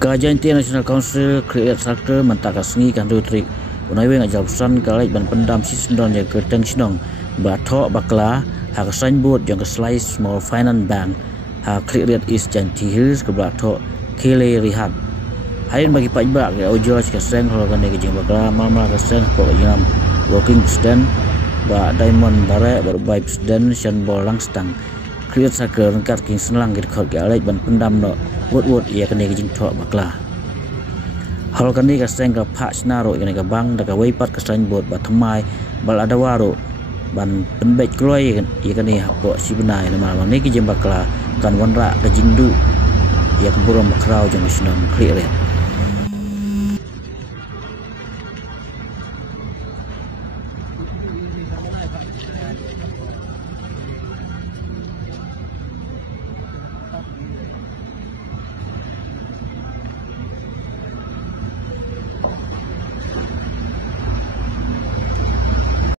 Kajian National Council Create Soccer mentaka sengi kan rutrik unai weng ajal pesan kalai ban pendam si sendon yang kerteng sinong bathok bakla hak signboard yang ke slice small finance bank hak Create is janti hills ke bathok kele rihat hain bagi pajak ke ojo ke seng hologan ke jeng bakla mama ke seng ko jam working student ba diamond bare baru vibe student shan bol langstang Create Soccer rengkat king selang ke khot ke alai ban pendam no wot ia kene jing thok bakla hal kani ka seng ka phak snaro kene ka bang da ka weipat ka signboard ba thamai bal ada waro ban penbet kloi ia kene ko sibnai nama bang ni ki jing bakla kan wanra ka jingdu ia ka buram bakrau jang sinam Create